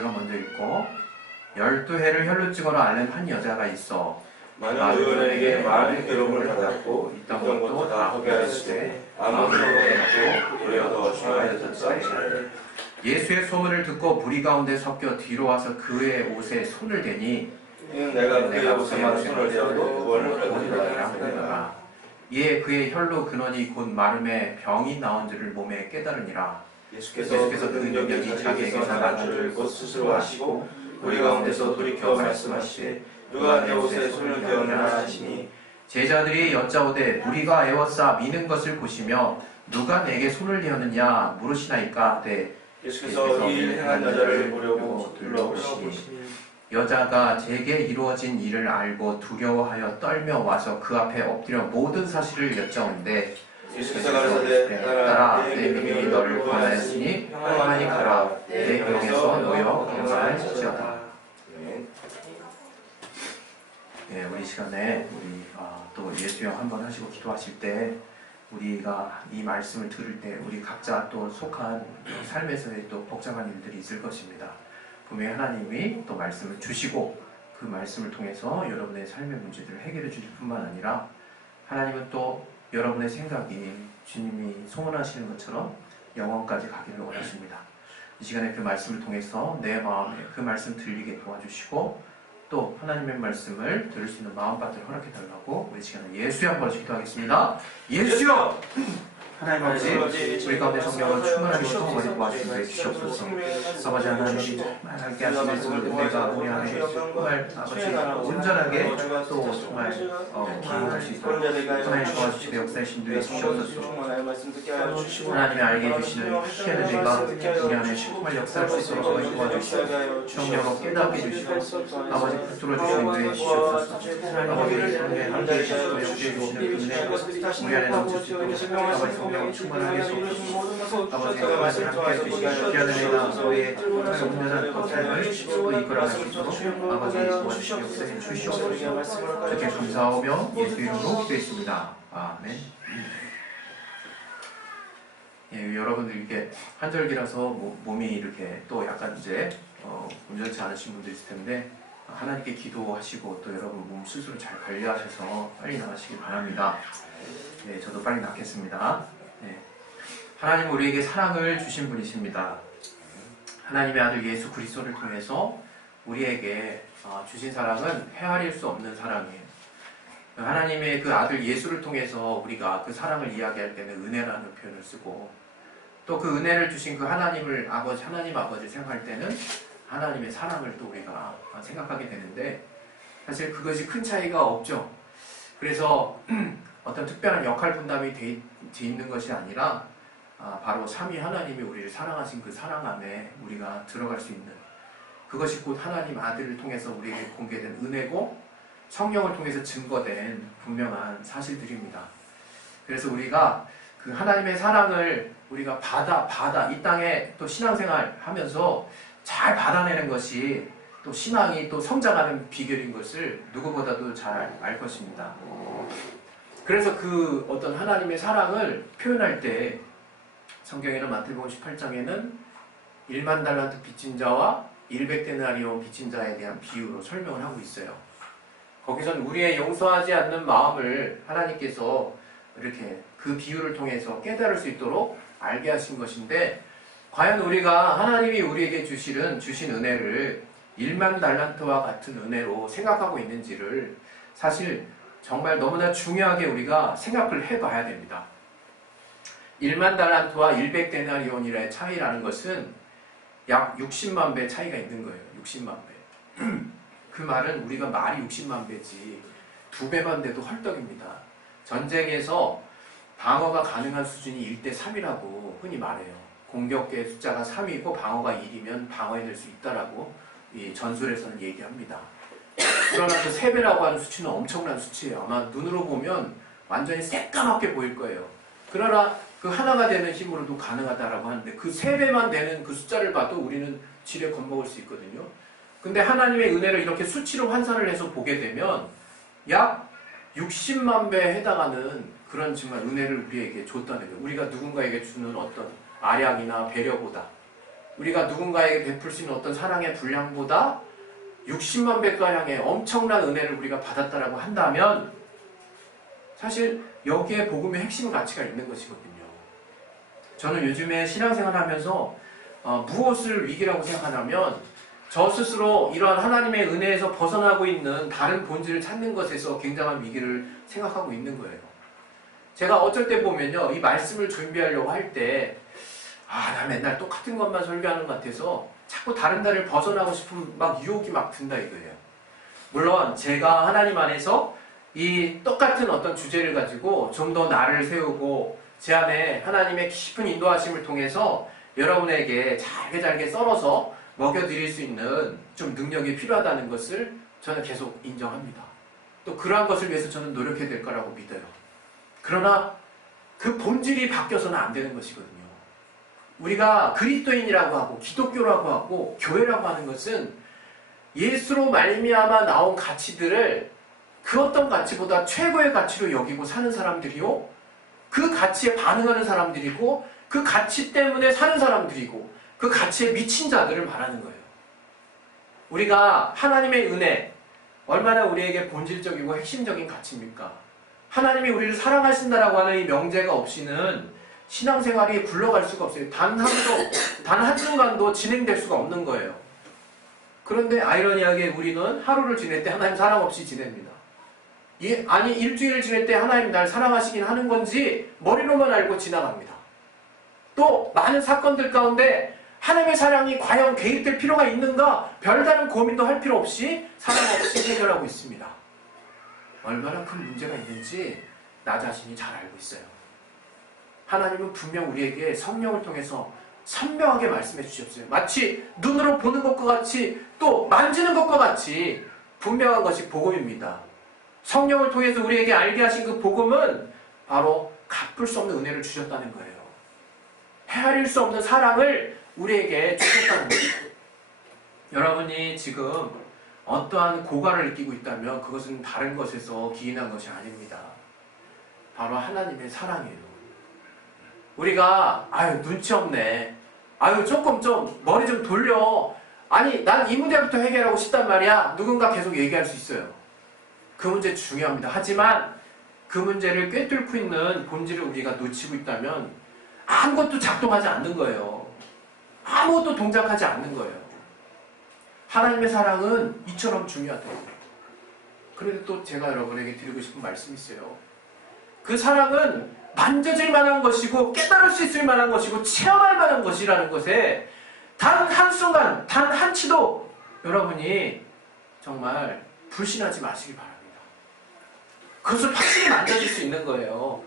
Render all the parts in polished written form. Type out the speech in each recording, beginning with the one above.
제가 먼저 읽고 12해를 혈루증으로 앓는 한 여자가 있어 많은 의원에게 많은 괴로움을 받았고 있던 것도 다 허비하였으되 아무 소용이 없고 오히려 더 중하여졌사이다. 예수의 소문을 듣고 무리 가운데 섞여 뒤로 와서 그의 옷에 손을 대니 이는 내가 그의 옷에만 손을 대어도 구원을 얻으리라 하더라. 이에 그의 혈루 근원이 곧 마름에 병이 나온 줄을 몸에 깨달으니라. 예수께서 그 능력이 자기에게서 난 줄을 곧 스스로 아시고 우리 가운데서 돌이켜 말씀하시되 누가 내 옷에 손을 대었느냐 하시니 제자들이 여짜오되 우리가 애워싸 미는 것을 보시며 누가 내게 손을 대었느냐 물으시나이까 하되 예수께서 이 일 행한 여자를 보려고 둘러보시니 여자가 제게 이루어진 일을 알고 두려워하여 떨며 와서 그 앞에 엎드려 모든 사실을 여짜오는데 예수께서 가라사대 따라 내 믿음이 너를 구원하였으니 평안히 가라 내 병에서 놓여 건강할지어다. 네, 우리 시간에 우리 또 예수영 한번 하시고 기도하실 때 우리가 이 말씀을 들을 때 우리 각자 또 속한 삶에서의 또 복잡한 일들이 있을 것입니다. 분명히 하나님이 또 말씀을 주시고 그 말씀을 통해서 여러분의 삶의 문제들을 해결해 주실 뿐만 아니라 하나님은 또 여러분의 생각이 주님이 소원하시는 것처럼 영원까지 가기를 원하십니다. 이 시간에 그 말씀을 통해서 내 마음에 그 말씀 들리게 도와주시고 또 하나님의 말씀을 들을 수 있는 마음밭을 허락해달라고 우리 시간에 예수의 한 번씩 기도하겠습니다. 예수여! 하나님 아버지, 우리 가운데 성령을 충만하게 채워버리고 도와주시옵소서. 아버지 하나님, 정말 함께 하신 말씀을 은혜가 우리 안에 정말 아버지 온전하게 또 정말 기록할 수 있도록 하나님 도와주시고 역사의 신도해 주시옵소서. 하나님이 알게 해주시는 희귀한 은혜가 우리 안에 정말 역사할 수 있도록 아버지 도와주시고 성령으로 깨닫게 해주시고 아버지 붙들어 주시는 은혜해 주시옵소서. 아버지 성령에 함께 해주시고 역사해 주시는 은혜 우리 안에 넘칠 수 있도록 아버지 성령을 충만하게 해주시옵소서. 아버지 하나님 함께 해주시고 귀한 은혜가 우리의 온전한 삶을 이끌어갈 수 있도록 아버지 도와주시고 역사해 주시옵소서. 주께 감사하며 예수 이름으로 기도했습니다. 아멘. 예, 여러분들 이렇게 한절기라서 몸이 이렇게 또 약간 이제 온전치 않으신 분도 있을 텐데 하나님께 기도하시고 또 여러분 몸 스스로 잘 관리하셔서 빨리 나가시길 바랍니다. 네, 저도 빨리 낫겠습니다. 네. 하나님 우리에게 사랑을 주신 분이십니다. 하나님의 아들 예수 그리스도를 통해서 우리에게 주신 사랑은 헤아릴 수 없는 사랑이에요. 하나님의 그 아들 예수를 통해서 우리가 그 사랑을 이야기할 때는 은혜라는 표현을 쓰고 또 그 은혜를 주신 그 하나님 아버지 생각할 때는 하나님의 사랑을 또 우리가 생각하게 되는데 사실 그것이 큰 차이가 없죠. 그래서 어떤 특별한 역할 분담이 돼 있는 것이 아니라 바로 삼위 하나님이 우리를 사랑하신 그 사랑 안에 우리가 들어갈 수 있는 그것이 곧 하나님 아들을 통해서 우리에게 공개된 은혜고 성령을 통해서 증거된 분명한 사실들입니다. 그래서 우리가 그 하나님의 사랑을 우리가 이 땅에 또 신앙생활 하면서 잘 받아내는 것이 또 신앙이 또 성장하는 비결인 것을 누구보다도 잘 알 것입니다. 그래서 그 어떤 하나님의 사랑을 표현할 때 성경에는 마태복음 18장에는 1만 달란트 빚진 자와 100데나리온 빚진 자에 대한 비유로 설명을 하고 있어요. 거기서는 우리의 용서하지 않는 마음을 하나님께서 이렇게 그 비유를 통해서 깨달을 수 있도록 알게 하신 것인데 과연 우리가 하나님이 우리에게 주신 은혜를 1만 달란트와 같은 은혜로 생각하고 있는지를 사실 정말 너무나 중요하게 우리가 생각을 해봐야 됩니다. 1만 달란트와 100데나리온이라의 차이라는 것은 약 60만 배 차이가 있는 거예요. 60만 배. 그 말은 우리가 말이 60만 배지 2배만 돼도 헐떡입니다. 전쟁에서 방어가 가능한 수준이 1대3이라고 흔히 말해요. 공격의 숫자가 3이고 방어가 1이면 방어해낼 수 있다라고 이 전술에서는 얘기합니다. 그러나 그 3배라고 하는 수치는 엄청난 수치예요. 아마 눈으로 보면 완전히 새까맣게 보일 거예요. 그러나 그 하나가 되는 힘으로도 가능하다라고 하는데 그 3배만 되는 그 숫자를 봐도 우리는 지레 겁먹을 수 있거든요. 근데 하나님의 은혜를 이렇게 수치로 환산을 해서 보게 되면 약 60만 배에 해당하는 그런 정말 은혜를 우리에게 줬다는 거예요. 우리가 누군가에게 주는 어떤 아량이나 배려보다 우리가 누군가에게 베풀 수 있는 어떤 사랑의 분량보다 60만 배가량의 엄청난 은혜를 우리가 받았다라고 한다면 사실 여기에 복음의 핵심 가치가 있는 것이거든요. 저는 요즘에 신앙생활 하면서 무엇을 위기라고 생각하냐면 저 스스로 이러한 하나님의 은혜에서 벗어나고 있는 다른 본질을 찾는 것에서 굉장한 위기를 생각하고 있는 거예요. 제가 어쩔 때 보면요, 이 말씀을 준비하려고 할 때 나 맨날 똑같은 것만 설교하는 것 같아서 자꾸 다른 데를 벗어나고 싶은 막 유혹이 막 든다 이거예요. 물론 제가 하나님 안에서 이 똑같은 어떤 주제를 가지고 좀 더 나를 세우고 제 안에 하나님의 깊은 인도하심을 통해서 여러분에게 잘게 썰어서 먹여드릴 수 있는 좀 능력이 필요하다는 것을 저는 계속 인정합니다. 또 그러한 것을 위해서 저는 노력해야 될 거라고 믿어요. 그러나 그 본질이 바뀌어서는 안 되는 것이거든요. 우리가 그리스도인이라고 하고 기독교라고 하고 교회라고 하는 것은 예수로 말미암아 나온 가치들을 그 어떤 가치보다 최고의 가치로 여기고 사는 사람들이요, 그 가치에 반응하는 사람들이고 그 가치 때문에 사는 사람들이고 그 가치에 미친 자들을 말하는 거예요. 우리가 하나님의 은혜, 얼마나 우리에게 본질적이고 핵심적인 가치입니까? 하나님이 우리를 사랑하신다라고 하는 이 명제가 없이는 신앙생활이 굴러갈 수가 없어요. 단 한순간도 진행될 수가 없는 거예요. 그런데 아이러니하게 우리는 하루를 지낼 때 하나님 사랑 없이 지냅니다. 아니 일주일을 지낼 때 하나님 날 사랑하시긴 하는 건지 머리로만 알고 지나갑니다. 또 많은 사건들 가운데 하나님의 사랑이 과연 개입될 필요가 있는가? 별다른 고민도 할 필요 없이 사랑 없이 해결하고 있습니다. 얼마나 큰 문제가 있는지 나 자신이 잘 알고 있어요. 하나님은 분명 우리에게 성령을 통해서 선명하게 말씀해 주셨어요. 마치 눈으로 보는 것과 같이 또 만지는 것과 같이 분명한 것이 복음입니다. 성령을 통해서 우리에게 알게 하신 그 복음은 바로 갚을 수 없는 은혜를 주셨다는 거예요. 헤아릴 수 없는 사랑을 우리에게 주셨다는 거예요. 여러분이 지금 어떠한 고갈을 느끼고 있다면 그것은 다른 것에서 기인한 것이 아닙니다. 바로 하나님의 사랑이에요. 우리가 눈치 없네, 조금 좀 머리 좀 돌려, 아니 난 이 문제부터 해결하고 싶단 말이야, 누군가 계속 얘기할 수 있어요. 그 문제 중요합니다. 하지만 그 문제를 꿰뚫고 있는 본질을 우리가 놓치고 있다면 아무것도 작동하지 않는 거예요. 아무것도 동작하지 않는 거예요. 하나님의 사랑은 이처럼 중요하다고. 그런데 또 제가 여러분에게 드리고 싶은 말씀이 있어요. 그 사랑은 만져질 만한 것이고 깨달을 수 있을 만한 것이고 체험할 만한 것이라는 것에 단 한순간, 단 한치도 여러분이 정말 불신하지 마시기 바랍니다. 그것을 확실히 만져질 수 있는 거예요.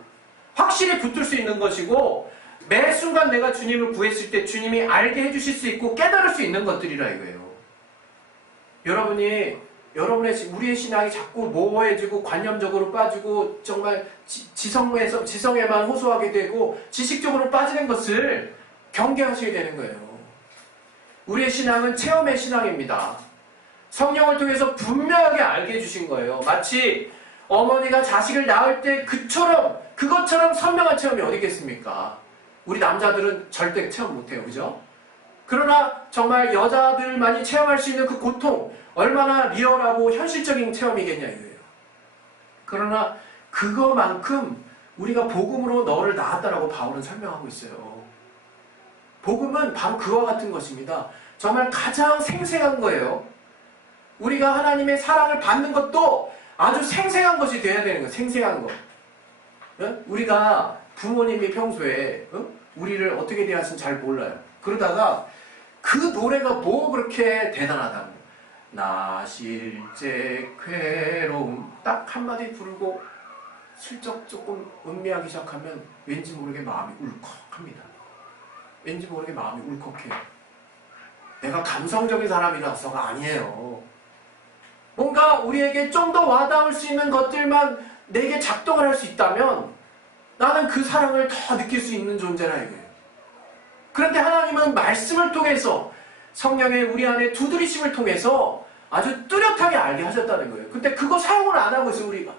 확실히 붙을 수 있는 것이고 매 순간 내가 주님을 구했을 때 주님이 알게 해주실 수 있고 깨달을 수 있는 것들이라 이거예요. 우리의 신앙이 자꾸 모호해지고 관념적으로 빠지고 정말 지성에만 호소하게 되고 지식적으로 빠지는 것을 경계하셔야 되는 거예요. 우리의 신앙은 체험의 신앙입니다. 성령을 통해서 분명하게 알게 해주신 거예요. 마치 어머니가 자식을 낳을 때 그것처럼 선명한 체험이 어디 있겠습니까? 우리 남자들은 절대 체험 못해요. 그죠? 그러나 정말 여자들만이 체험할 수 있는 그 고통, 얼마나 리얼하고 현실적인 체험이겠냐 이거예요. 그러나 그거만큼 우리가 복음으로 너를 낳았다라고 바울은 설명하고 있어요. 복음은 바로 그와 같은 것입니다. 정말 가장 생생한 거예요. 우리가 하나님의 사랑을 받는 것도 아주 생생한 것이 돼야 되는 거예요. 생생한 것. 우리가 부모님이 평소에 우리를 어떻게 대하시는지 잘 몰라요. 그러다가 그 노래가 뭐 그렇게 대단하다고. 나 실제 괴로움 딱 한마디 부르고 슬쩍 조금 음미하기 시작하면 왠지 모르게 마음이 울컥합니다. 왠지 모르게 마음이 울컥해요. 내가 감성적인 사람이라서가 아니에요. 뭔가 우리에게 좀 더 와닿을 수 있는 것들만 내게 작동을 할 수 있다면 나는 그 사랑을 더 느낄 수 있는 존재라 이거예요. 그런데 하나님은 말씀을 통해서 성령의 우리 안에 두드리심을 통해서 아주 뚜렷하게 알게 하셨다는 거예요. 근데 그거 사용을 안 하고 있어요, 우리가.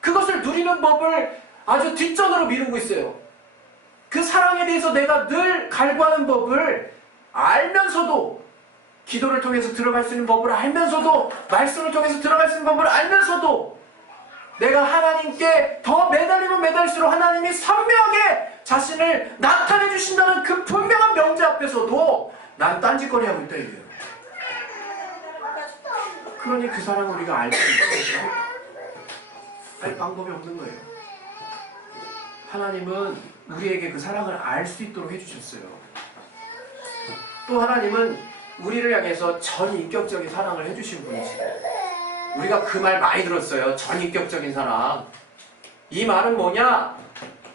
그것을 누리는 법을 아주 뒷전으로 미루고 있어요. 그 사랑에 대해서 내가 늘 갈구하는 법을 알면서도, 기도를 통해서 들어갈 수 있는 법을 알면서도, 말씀을 통해서 들어갈 수 있는 법을 알면서도, 내가 하나님께 더 매달리면 매달릴수록 하나님이 선명하게 자신을 나타내 주신다는 그 분명한 명제 앞에서도 난 딴짓거리하고 있다 이거예요. 그러니 그 사랑을 우리가 알 수 있어요. 알 방법이 없는 거예요. 하나님은 우리에게 그 사랑을 알 수 있도록 해주셨어요. 또 하나님은 우리를 향해서 전인격적인 사랑을 해주신 분이시고, 우리가 그 말 많이 들었어요. 전인격적인 사랑. 이 말은 뭐냐?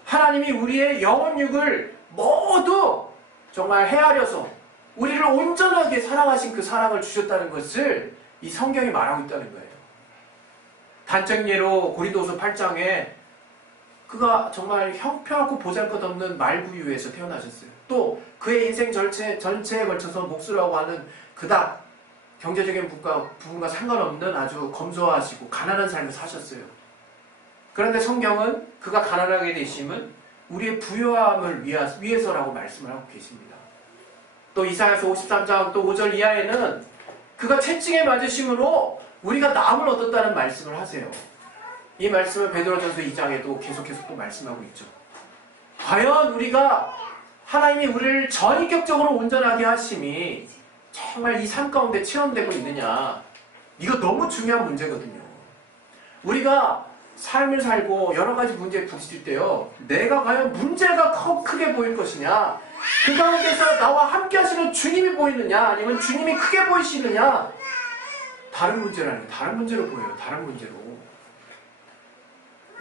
하나님이 우리의 영혼육을 모두 정말 헤아려서 우리를 온전하게 사랑하신 그 사랑을 주셨다는 것을 이 성경이 말하고 있다는 거예요. 단적인 예로 고린도후서 8장에 그가 정말 형편없고 보잘것없는 말구유에서 태어나셨어요. 또 그의 인생 전체에 걸쳐서 몫이라고 하는 그닥 경제적인 부분과 상관없는 아주 검소하시고 가난한 삶을 사셨어요. 그런데 성경은 그가 가난하게 되심은 우리의 부요함을 위해서라고 말씀을 하고 계십니다. 또 이사야서 53장 또 5절 이하에는 그가 채찍에 맞으심으로 우리가 나음을 얻었다는 말씀을 하세요. 이 말씀은 베드로전서 2장에도 계속해서 또 말씀하고 있죠. 과연 우리가 하나님이 우리를 전인격적으로 온전하게 하심이 정말 이 삶 가운데 체험되고 있느냐, 이거 너무 중요한 문제거든요. 우리가 삶을 살고 여러 가지 문제에 부딪힐 때요, 내가 과연 문제가 크게 보일 것이냐, 그 가운데서 나와 함께 하시는 주님이 보이느냐, 아니면 주님이 크게 보이시느냐, 다른 문제라는 거예요. 다른 문제로 보여요. 다른 문제로.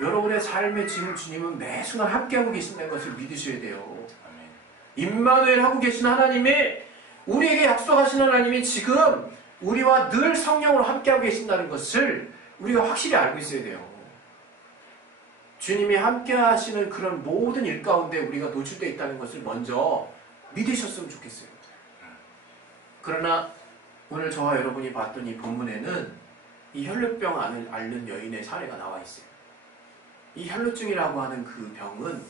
여러분의 삶에 지금 주님은 매 순간 함께하고 계신다는 것을 믿으셔야 돼요. 임마누엘 하고 계신 하나님이, 우리에게 약속하신 하나님이 지금 우리와 늘 성령으로 함께하고 계신다는 것을 우리가 확실히 알고 있어야 돼요. 주님이 함께하시는 그런 모든 일 가운데 우리가 노출되어 있다는 것을 먼저 믿으셨으면 좋겠어요. 그러나 오늘 저와 여러분이 봤던 이 본문에는 이 혈루병 앓는 여인의 사례가 나와 있어요. 이 혈루증이라고 하는 그 병은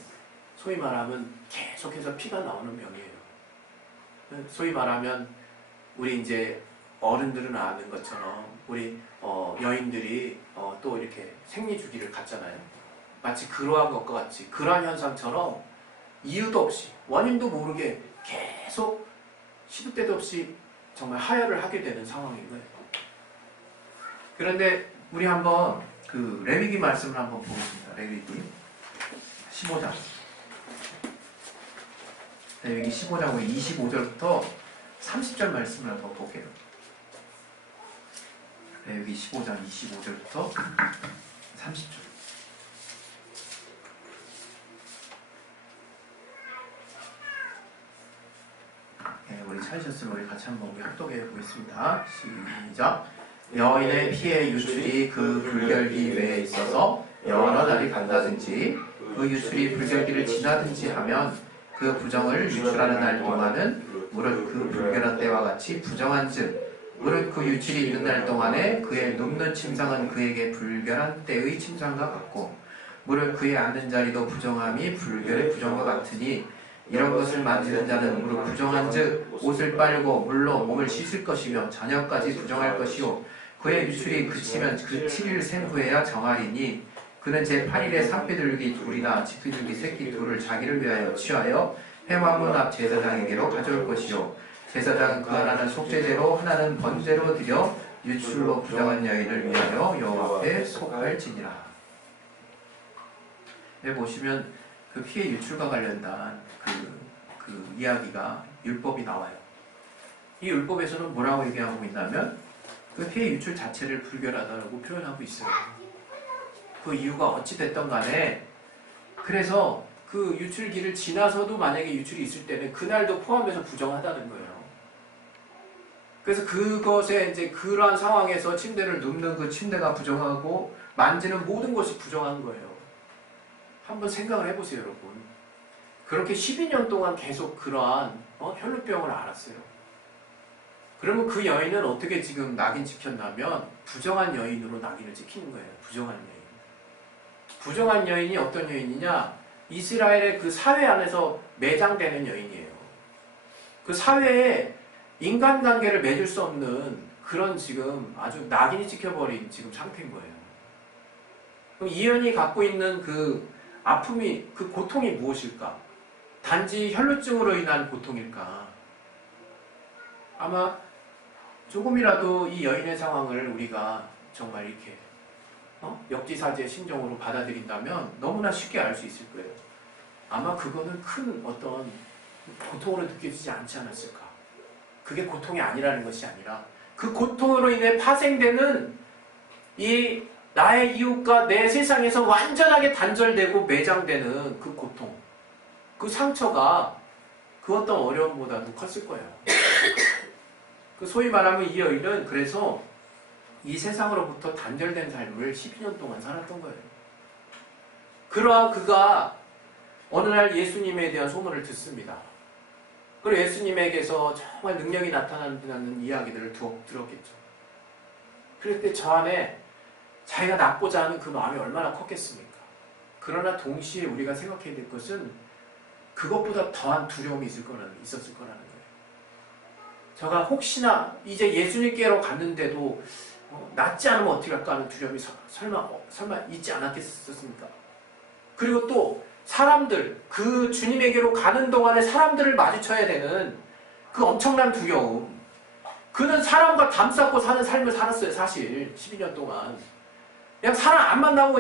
소위 말하면 계속해서 피가 나오는 병이에요. 소위 말하면 우리 이제 어른들은 아는 것처럼 우리 여인들이 또 이렇게 생리주기를 갖잖아요. 마치 그러한 것과 같이 그러한 현상처럼 이유도 없이 원인도 모르게 계속 시도 때도 없이 정말 하혈을 하게 되는 상황인 거예요. 그런데 우리 한번 그 레위기 말씀을 한번 보겠습니다. 레위기 15장. 레위기 15장 25절부터 30절 말씀을 한번 볼게요. 레위기 15장 25절부터 30절. 네, 우리 찾으셨으면 우리 같이 한번 우리 합독해 보겠습니다. 시작. 여인의 피의 유출이 그 불결기 외에 있어서 여러 날이 간다든지 그 유출이 불결기를 지나든지 하면 그 부정을 유출하는 날 동안은 무릇 그 불결한 때와 같이 부정한즉 무릇 그 유출이 있는 날 동안에 그의 눕는 침상은 그에게 불결한 때의 침상과 같고 무릇 그의 앉는 자리도 부정함이 불결의 부정과 같으니 이런 것을 만지는 자는 무릇 부정한즉 옷을 빨고 물로 몸을 씻을 것이며 저녁까지 부정할 것이요 그의 유출이 그치면 그 7일 센 후에야 정하리니 그는 제8일에 산비둘기 둘이나 집비둘기 새끼 둘을 자기를 위하여 취하여 회막문 앞 제사장에게로 가져올 것이요 제사장은 그 하나는 속죄제로 하나는 번제로 드려 유출로 부정한 여인을 위하여 여호와 앞에 속할지니라. 여기 보시면 그 피해 유출과 관련된 그 이야기가 율법이 나와요. 이 율법에서는 뭐라고 얘기하고 있냐면 그 피해 유출 자체를 불결하다고 표현하고 있어요. 그 이유가 어찌 됐던 간에 그래서 그 유출기를 지나서도 만약에 유출이 있을 때는 그날도 포함해서 부정하다는 거예요. 그래서 그것에 이제 그러한 상황에서 침대를 눕는 그 침대가 부정하고 만지는 모든 것이 부정한 거예요. 한번 생각을 해보세요, 여러분. 그렇게 12년 동안 계속 그러한 혈루병을 앓았어요. 그러면 그 여인은 어떻게 지금 낙인 찍혔냐면 부정한 여인으로 낙인을 찍히는 거예요. 부정한 여인. 부정한 여인이 어떤 여인이냐? 이스라엘의 그 사회 안에서 매장되는 여인이에요. 그 사회에 인간관계를 맺을 수 없는 그런 지금 아주 낙인이 찍혀버린 지금 상태인 거예요. 그럼 이 여인이 갖고 있는 그 아픔이, 그 고통이 무엇일까? 단지 혈루증으로 인한 고통일까? 아마 조금이라도 이 여인의 상황을 우리가 정말 이렇게 역지사지의 심정으로 받아들인다면 너무나 쉽게 알 수 있을 거예요. 아마 그거는 큰 어떤 고통으로 느껴지지 않지 않았을까? 그게 고통이 아니라는 것이 아니라 그 고통으로 인해 파생되는 이 나의 이웃과 내 세상에서 완전하게 단절되고 매장되는 그 고통, 그 상처가 그 어떤 어려움보다도 컸을 거예요. 그 소위 말하면 이 여인은 그래서 이 세상으로부터 단절된 삶을 12년 동안 살았던 거예요. 그러한 그가 어느 날 예수님에 대한 소문을 듣습니다. 그리고 예수님에게서 정말 능력이 나타난다는 이야기들을 들었겠죠. 그럴 때 저 안에 자기가 낫고자 하는 그 마음이 얼마나 컸겠습니까? 그러나 동시에 우리가 생각해야 될 것은 그것보다 더한 두려움이 있었을 거라는 거예요. 제가 혹시나 이제 예수님께로 갔는데도 낫지 않으면 어떻게 할까 하는 두려움이 설마 있지 않았겠습니까? 그리고 또 사람들, 그 주님에게로 가는 동안에 사람들을 마주쳐야 되는 그 엄청난 두려움. 그는 사람과 담쌓고 사는 삶을 살았어요, 사실. 12년 동안. 그냥 사람 안 만나고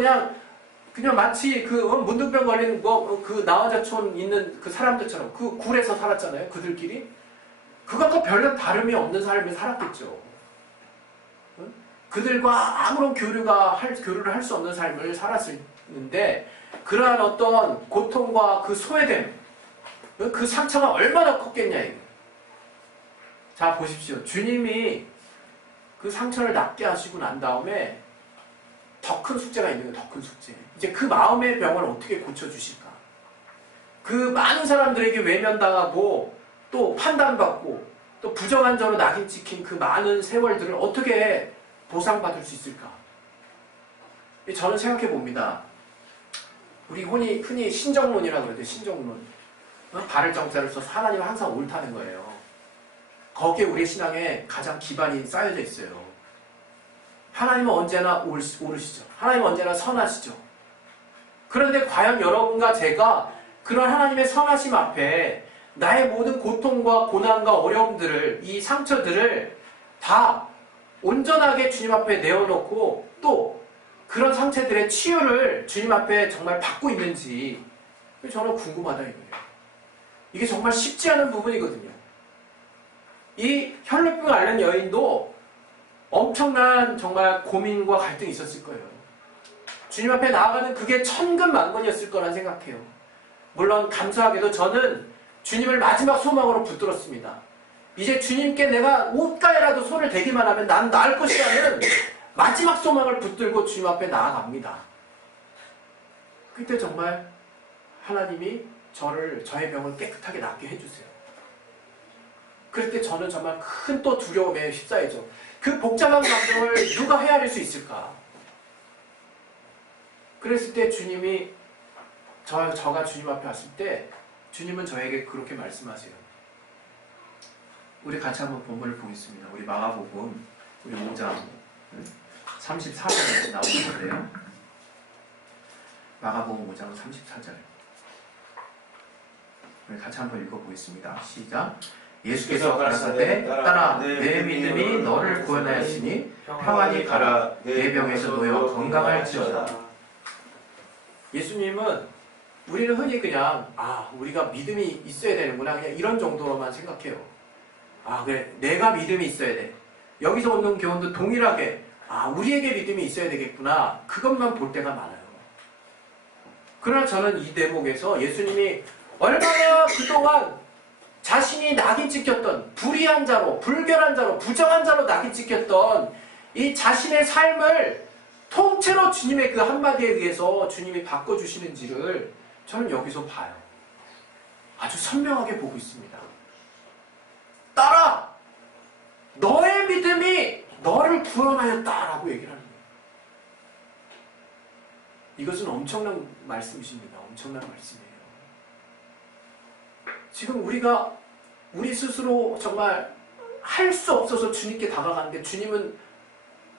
그냥 마치 그 문둥병 걸리는 그 나화자촌 있는 그 사람들처럼 그 굴에서 살았잖아요, 그들끼리. 그것과 별로 다름이 없는 삶을 살았겠죠. 그들과 아무런 교류를 할 수 없는 삶을 살았는데 그러한 어떤 고통과 그 소외됨, 그 상처가 얼마나 컸겠냐 이거. 자 보십시오. 주님이 그 상처를 낫게 하시고 난 다음에 더 큰 숙제가 있는 거예요. 더 큰 숙제. 이제 그 마음의 병을 어떻게 고쳐주실까? 그 많은 사람들에게 외면당하고 또 판단받고 또 부정한 저로 낙인 찍힌 그 많은 세월들을 어떻게 보상받을 수 있을까? 저는 생각해 봅니다. 우리 흔히 신정론이라고 그러죠. 신정론. 발을 정자를 써서 하나님은 항상 옳다는 거예요. 거기에 우리 신앙에 가장 기반이 쌓여져 있어요. 하나님은 언제나 옳으시죠. 하나님은 언제나 선하시죠. 그런데 과연 여러분과 제가 그런 하나님의 선하심 앞에 나의 모든 고통과 고난과 어려움들을, 이 상처들을 다 온전하게 주님 앞에 내어놓고 또 그런 상처들의 치유를 주님 앞에 정말 받고 있는지 저는 궁금하다 이거예요. 이게 정말 쉽지 않은 부분이거든요. 이 혈루병 앓는 여인도 엄청난 정말 고민과 갈등이 있었을 거예요. 주님 앞에 나아가는 그게 천근만근이었을 거란 생각해요. 물론 감사하게도 저는 주님을 마지막 소망으로 붙들었습니다. 이제 주님께 내가 옷가에라도 손을 대기만 하면 난 나을 것이라는 마지막 소망을 붙들고 주님 앞에 나아갑니다. 그때 정말 하나님이 저의 병을 깨끗하게 낫게 해주세요. 그럴 때 저는 정말 큰 또 두려움에 휩싸이죠. 그 복잡한 감정을 누가 헤아릴 수 있을까? 그랬을 때 주님이 저가 주님 앞에 왔을 때 주님은 저에게 그렇게 말씀하세요. 우리 같이 한번 본문을 보겠습니다. 우리 마가복음 우리 5장 34절에 나오는데요. 마가복음 5장 34절 우리 같이 한번 읽어보겠습니다. 시작. 예수께서 가라사대 따라 내 믿음이 너를 구원하였으니 평안히 가라 내 병에서 놓여 건강할지어다. 예수님은 우리는 흔히 그냥 우리가 믿음이 있어야 되는구나 그냥 이런 정도로만 생각해요. 그래 내가 믿음이 있어야 돼. 여기서 오는 교훈도 동일하게 우리에게 믿음이 있어야 되겠구나 그것만 볼 때가 많아요. 그러나 저는 이 대목에서 예수님이 얼마나 그동안 자신이 낙인 찍혔던 불의한 자로, 불결한 자로, 부정한 자로 낙인 찍혔던 이 자신의 삶을 통째로 주님의 그 한마디에 의해서 주님이 바꿔주시는지를 저는 여기서 봐요. 아주 선명하게 보고 있습니다. 따라! 너의 믿음이 너를 구원하였다라고 얘기를 하는 거예요. 이것은 엄청난 말씀이십니다. 엄청난 말씀이에요. 지금 우리가 우리 스스로 정말 할 수 없어서 주님께 다가가는데 주님은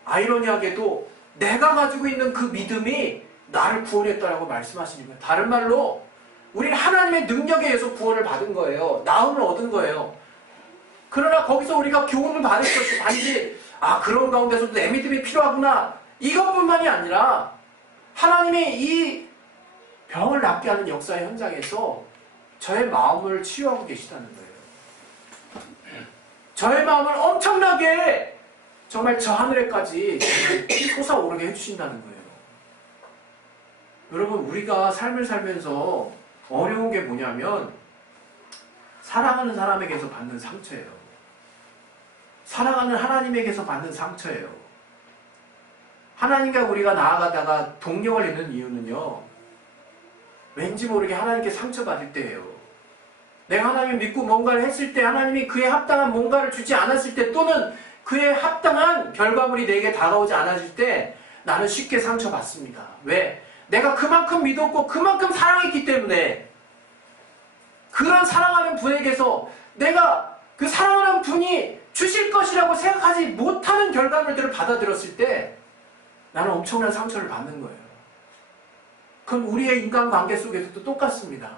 아이러니하게도 내가 가지고 있는 그 믿음이 나를 구원했다라고 말씀하시는 거예요. 다른 말로 우리는 하나님의 능력에 의해서 구원을 받은 거예요. 나음을 얻은 거예요. 그러나 거기서 우리가 교훈을 받을 것이 단지 그런 가운데서도 내 믿음이 필요하구나 이것뿐만이 아니라 하나님의 이 병을 낫게 하는 역사의 현장에서 저의 마음을 치유하고 계시다는 거예요. 저의 마음을 엄청나게 정말 저 하늘에까지 솟아오르게 해주신다는 거예요. 여러분, 우리가 삶을 살면서 어려운 게 뭐냐면 사랑하는 사람에게서 받는 상처예요. 사랑하는 하나님에게서 받는 상처예요. 하나님과 우리가 나아가다가 동력을 잃는 이유는요, 왠지 모르게 하나님께 상처받을 때예요. 내가 하나님을 믿고 뭔가를 했을 때 하나님이 그에 합당한 뭔가를 주지 않았을 때 또는 그에 합당한 결과물이 내게 다가오지 않았을 때 나는 쉽게 상처받습니다. 왜? 내가 그만큼 믿었고 그만큼 사랑했기 때문에 그런 사랑하는 분에게서 내가 그 사랑하는 분이 주실 것이라고 생각하지 못하는 결과물들을 받아들였을 때 나는 엄청난 상처를 받는 거예요. 그건 우리의 인간관계 속에서도 똑같습니다.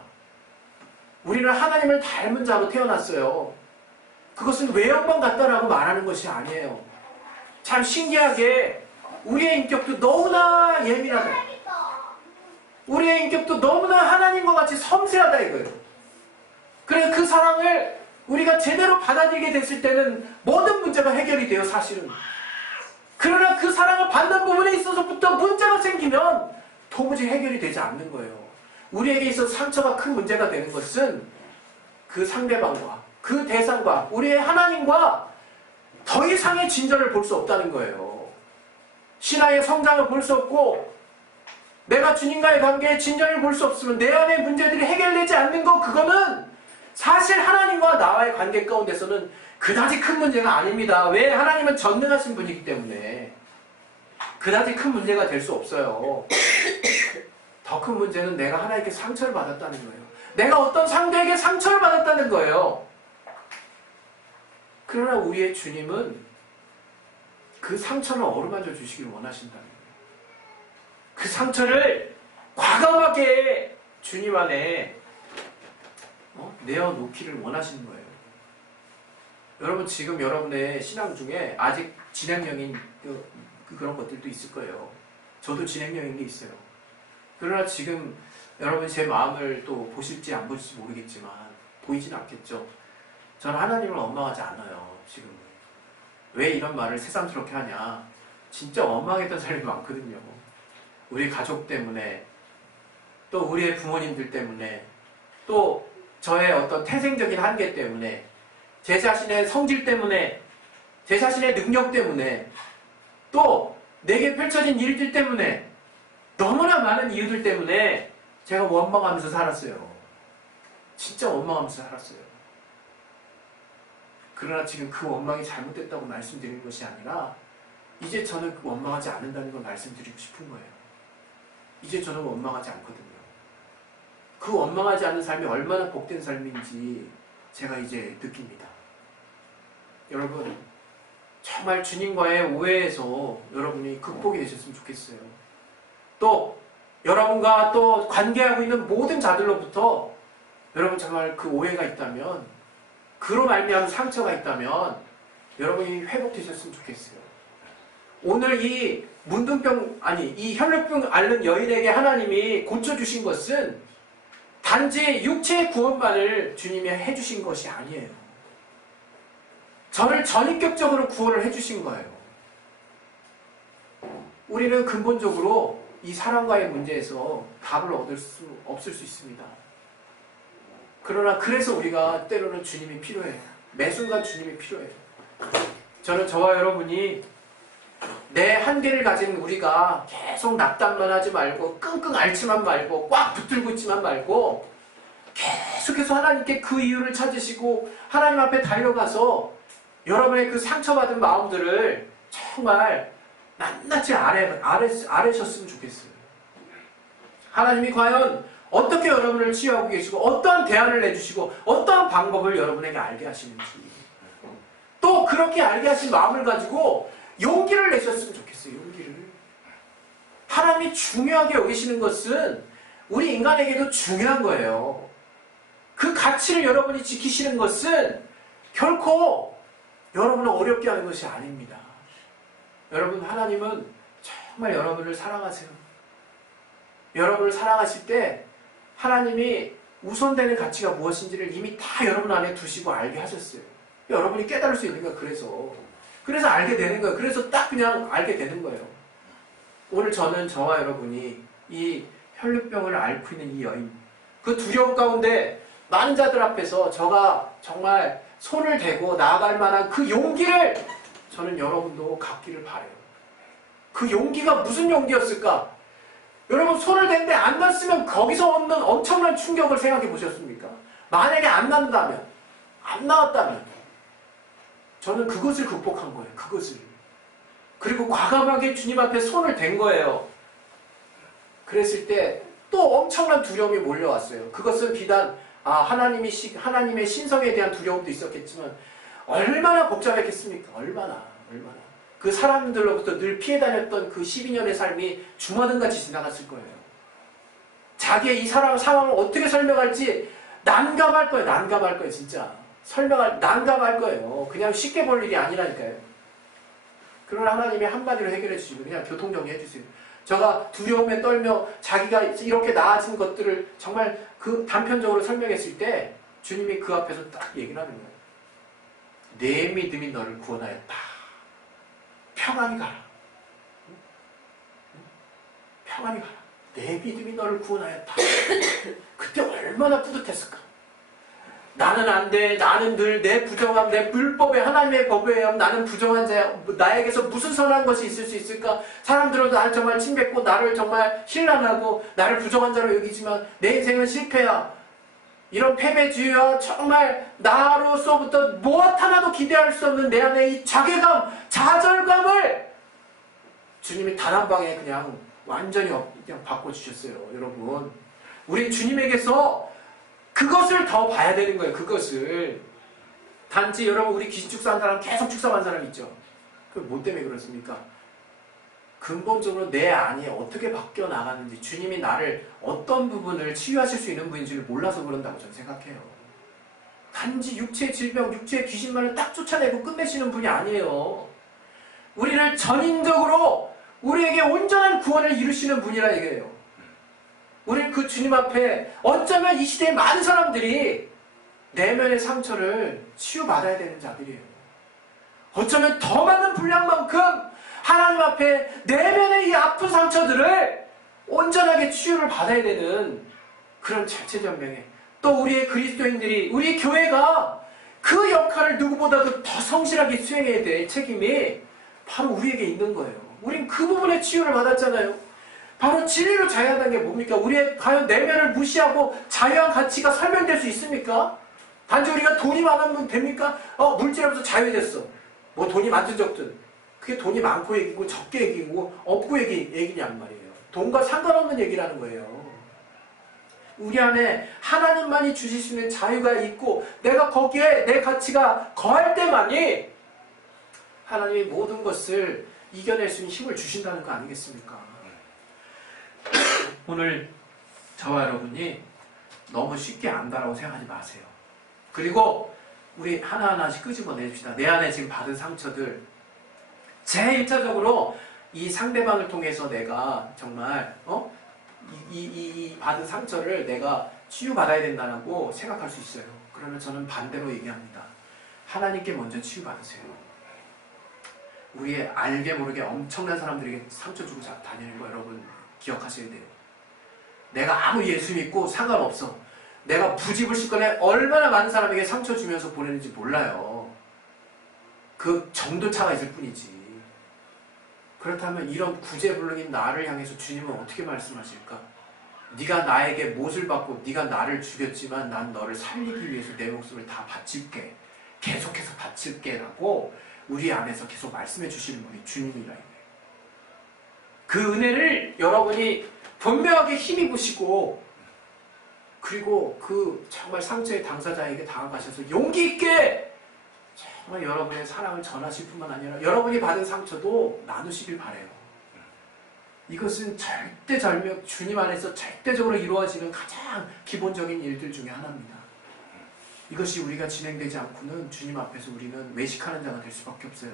우리는 하나님을 닮은 자로 태어났어요. 그것은 외형만 같다라고 말하는 것이 아니에요. 참 신기하게 우리의 인격도 너무나 예민하다. 우리의 인격도 너무나 하나님과 같이 섬세하다 이거예요. 그래 그 사랑을 우리가 제대로 받아들이게 됐을 때는 모든 문제가 해결이 돼요, 사실은. 그러나 그 사랑을 받는 부분에 있어서부터 문제가 생기면 도무지 해결이 되지 않는 거예요. 우리에게 있어서 상처가 큰 문제가 되는 것은 그 상대방과 그 대상과 우리의 하나님과 더 이상의 진전을 볼 수 없다는 거예요. 신앙의 성장을 볼 수 없고 내가 주님과의 관계에 진전을 볼 수 없으면 내 안의 문제들이 해결되지 않는 것, 그거는 사실 하나님과 나와의 관계 가운데서는 그다지 큰 문제가 아닙니다. 왜? 하나님은 전능하신 분이기 때문에 그다지 큰 문제가 될 수 없어요. 더 큰 문제는 내가 하나님께 상처를 받았다는 거예요. 내가 어떤 상대에게 상처를 받았다는 거예요. 그러나 우리의 주님은 그 상처를 어루만져 주시길 원하신다는 거예요. 그 상처를 과감하게 주님 안에 내어놓기를 원하시는 거예요. 여러분, 지금 여러분의 신앙 중에 아직 진행형인 그런 것들도 있을 거예요. 저도 진행형인 게 있어요. 그러나 지금 여러분 제 마음을 또 보실지 안 보실지 모르겠지만 보이진 않겠죠. 저는 하나님을 원망하지 않아요. 지금 왜 이런 말을 새삼스럽게 하냐, 진짜 원망했던 사람이 많거든요. 우리 가족 때문에, 또 우리의 부모님들 때문에, 또 저의 어떤 태생적인 한계 때문에, 제 자신의 성질 때문에, 제 자신의 능력 때문에, 또 내게 펼쳐진 일들 때문에, 너무나 많은 이유들 때문에 제가 원망하면서 살았어요. 진짜 원망하면서 살았어요. 그러나 지금 그 원망이 잘못됐다고 말씀드리는 것이 아니라 이제 저는 그 원망하지 않는다는 걸 말씀드리고 싶은 거예요. 이제 저는 원망하지 않거든요. 그 원망하지 않는 삶이 얼마나 복된 삶인지 제가 이제 느낍니다. 여러분, 정말 주님과의 오해에서 여러분이 극복이 되셨으면 좋겠어요. 또 여러분과 또 관계하고 있는 모든 자들로부터 여러분 정말 그 오해가 있다면, 그로 말미암은 상처가 있다면 여러분이 회복되셨으면 좋겠어요. 오늘 이 문둥병, 이 혈루병 앓는 여인에게 하나님이 고쳐주신 것은 단지 육체의 구원만을 주님이 해주신 것이 아니에요. 저를 전인격적으로 구원을 해주신 거예요. 우리는 근본적으로 이 사랑과의 문제에서 답을 얻을 수 없을 수 있습니다. 그러나 그래서 우리가 때로는 주님이 필요해요. 매 순간 주님이 필요해요. 저는 저와 여러분이 내 한계를 가진 우리가 계속 낙담만 하지 말고 끙끙 앓지만 말고 꽉 붙들고 있지만 말고 계속해서 하나님께 그 이유를 찾으시고 하나님 앞에 달려가서 여러분의 그 상처받은 마음들을 정말 낱낱이 아뢰셨으면 좋겠어요. 하나님이 과연 어떻게 여러분을 치유하고 계시고 어떠한 대안을 내주시고 어떠한 방법을 여러분에게 알게 하시는지, 또 그렇게 알게 하신 마음을 가지고 용기를 내셨으면 좋겠어요. 용기를. 하나님이 중요하게 여기시는 것은 우리 인간에게도 중요한 거예요. 그 가치를 여러분이 지키시는 것은 결코 여러분을 어렵게 하는 것이 아닙니다. 여러분, 하나님은 정말 여러분을 사랑하세요. 여러분을 사랑하실 때 하나님이 우선되는 가치가 무엇인지를 이미 다 여러분 안에 두시고 알게 하셨어요. 여러분이 깨달을 수 있는 거예요. 그래서 알게 되는 거예요. 그래서 딱 그냥 알게 되는 거예요. 오늘 저와 여러분이 이 혈루병을 앓고 있는 이 여인, 그 두려움 가운데 많은 자들 앞에서 저가 정말 손을 대고 나아갈 만한 그 용기를 저는 여러분도 갖기를 바라요. 그 용기가 무슨 용기였을까? 여러분, 손을 댔는데 안 났으면 거기서 얻는 엄청난 충격을 생각해 보셨습니까? 만약에 안 나왔다면 저는 그것을 극복한 거예요. 그것을. 그리고 과감하게 주님 앞에 손을 댄 거예요. 그랬을 때 또 엄청난 두려움이 몰려왔어요. 그것은 비단 하나님의 신성에 대한 두려움도 있었겠지만 얼마나 복잡했겠습니까? 얼마나. 그 사람들로부터 늘 피해 다녔던 그 12년의 삶이 주마등같이 지나갔을 거예요. 자기의 이 상황을 어떻게 설명할지 난감할 거예요. 진짜. 난감할 거예요. 그냥 쉽게 볼 일이 아니라니까요. 그러나 하나님이 한마디로 해결해 주시고 그냥 교통정리해 주세요. 제가 두려움에 떨며 자기가 이렇게 나아진 것들을 정말 그 단편적으로 설명했을 때 주님이 그 앞에서 딱 얘기를 하는 거예요. 내 믿음이 너를 구원하였다. 평안히 가라. 평안히 가라. 내 믿음이 너를 구원하였다. 그때 얼마나 뿌듯했을까. 나는 안 돼. 나는 늘 내 부정함, 내 불법에 하나님의 법에 의하면 나는 부정한 자야. 나에게서 무슨 선한 것이 있을 수 있을까? 사람들은 나를 정말 침뱉고 나를 정말 신랑하고 나를 부정한 자로 여기지만 내 인생은 실패야. 이런 패배주의와 정말 나로서부터 무엇 하나도 기대할 수 없는 내 안에 이 자괴감, 좌절감을 주님이 단 한 방에 그냥 완전히 그냥 바꿔주셨어요. 여러분, 우리 주님에게서 그것을 더 봐야 되는 거예요. 그것을. 단지 여러분, 우리 귀신 축사한 사람 계속 축사한 사람 있죠. 그 뭐 때문에 그렇습니까? 근본적으로 내 안이 어떻게 바뀌어 나가는지, 주님이 나를 어떤 부분을 치유하실 수 있는 분인지를 몰라서 그런다고 저는 생각해요. 단지 육체의 질병, 육체의 귀신만을 딱 쫓아내고 끝내시는 분이 아니에요. 우리를 전인적으로 우리에게 온전한 구원을 이루시는 분이라 얘기해요. 우리 그 주님 앞에 어쩌면 이 시대의 많은 사람들이 내면의 상처를 치유받아야 되는 자들이에요. 어쩌면 더 많은 분량만큼 하나님 앞에 내면의 이 아픈 상처들을 온전하게 치유를 받아야 되는 그런 절체절명에, 또 우리의 그리스도인들이, 우리 교회가 그 역할을 누구보다도 더 성실하게 수행해야 될 책임이 바로 우리에게 있는 거예요. 우린 그 부분에 치유를 받았잖아요. 바로 진리로 자유하다는 게 뭡니까? 우리의 과연 내면을 무시하고 자유한 가치가 설명될 수 있습니까? 단지 우리가 돈이 많으면 됩니까? 물질로부터 자유됐어. 뭐 돈이 많든 적든. 그게 돈이 많고 얘기고 적게 얘기고 없고 얘기냔 말이에요. 돈과 상관없는 얘기라는 거예요. 우리 안에 하나님만이 주실 수 있는 자유가 있고 내가 거기에 내 가치가 거할 때만이 하나님이 모든 것을 이겨낼 수 있는 힘을 주신다는 거 아니겠습니까? 오늘 저와 여러분이 너무 쉽게 안다라고 생각하지 마세요. 그리고 우리 하나하나씩 끄집어내줍시다. 내 안에 지금 받은 상처들, 제일 1차적으로 이 상대방을 통해서 내가 정말 이 받은 상처를 내가 치유받아야 된다고 생각할 수 있어요. 그러면 저는 반대로 얘기합니다. 하나님께 먼저 치유받으세요. 우리의 알게 모르게 엄청난 사람들에게 상처 주고 다니는 거 여러분 기억하셔야 돼요. 내가 아무 예수 믿고 상관없어. 내가 부집을 씻거나 얼마나 많은 사람에게 상처 주면서 보내는지 몰라요. 그 정도차가 있을 뿐이지. 그렇다면 이런 구제불능인 나를 향해서 주님은 어떻게 말씀하실까? 네가 나에게 못을 받고 네가 나를 죽였지만 난 너를 살리기 위해서 내 목숨을 다 바칠게. 계속해서 바칠게 라고 우리 안에서 계속 말씀해 주시는 분이 주님이라. 그 은혜를 여러분이 분명하게 힘입으시고 그리고 그 정말 상처의 당사자에게 다가가셔서 용기 있게 정말 여러분의 사랑을 전하실 뿐만 아니라 여러분이 받은 상처도 나누시길 바라요. 이것은 절대절명 주님 안에서 절대적으로 이루어지는 가장 기본적인 일들 중에 하나입니다. 이것이 우리가 진행되지 않고는 주님 앞에서 우리는 외식하는 자가 될 수밖에 없어요.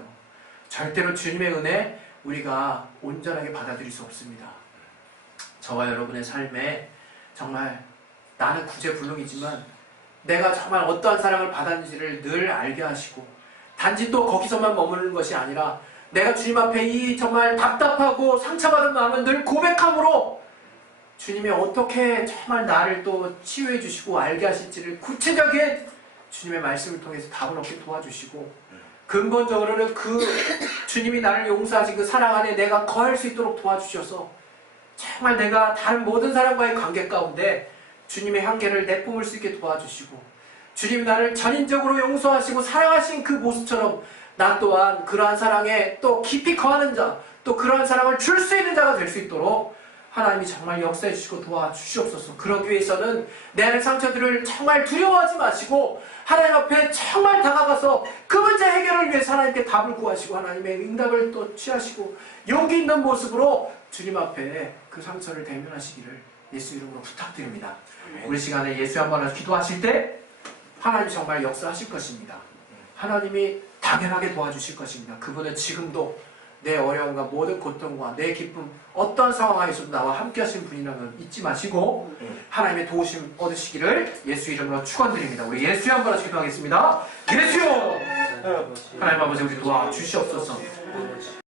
절대로 주님의 은혜 우리가 온전하게 받아들일 수 없습니다. 저와 여러분의 삶에 정말 나는 구제불능이지만 내가 정말 어떠한 사랑을 받았는지를 늘 알게 하시고 단지 또 거기서만 머무르는 것이 아니라 내가 주님 앞에 이 정말 답답하고 상처받은 마음을 늘 고백함으로 주님이 어떻게 정말 나를 또 치유해 주시고 알게 하실지를 구체적인 주님의 말씀을 통해서 답을 얻게 도와주시고 근본적으로는 그 주님이 나를 용서하신 그 사랑 안에 내가 거할 수 있도록 도와주셔서 정말 내가 다른 모든 사람과의 관계 가운데 주님의 향기를 내뿜을 수 있게 도와주시고 주님 나를 전인적으로 용서하시고 사랑하신 그 모습처럼 나 또한 그러한 사랑에 또 깊이 거하는 자, 또 그러한 사랑을 줄 수 있는 자가 될 수 있도록 하나님이 정말 역사해 주시고 도와주시옵소서. 그러기 위해서는 내 안의 상처들을 정말 두려워하지 마시고 하나님 앞에 정말 다가가서 그 문제 해결을 위해서 하나님께 답을 구하시고 하나님의 응답을 또 취하시고 용기 있는 모습으로 주님 앞에 그 상처를 대면하시기를 예수 이름으로 부탁드립니다. 우리 시간에 예수 한번 기도하실 때 하나님이 정말 역사하실 것입니다. 하나님이 당연하게 도와주실 것입니다. 그분은 지금도 내 어려움과 모든 고통과 내 기쁨 어떤 상황에서도 나와 함께 하신 분이라는 걸 잊지 마시고 하나님의 도우심 얻으시기를 예수 이름으로 축원드립니다. 우리 예수의 한번 기도하겠습니다. 예수요! 하나님 아버지 우리 도와주시옵소서.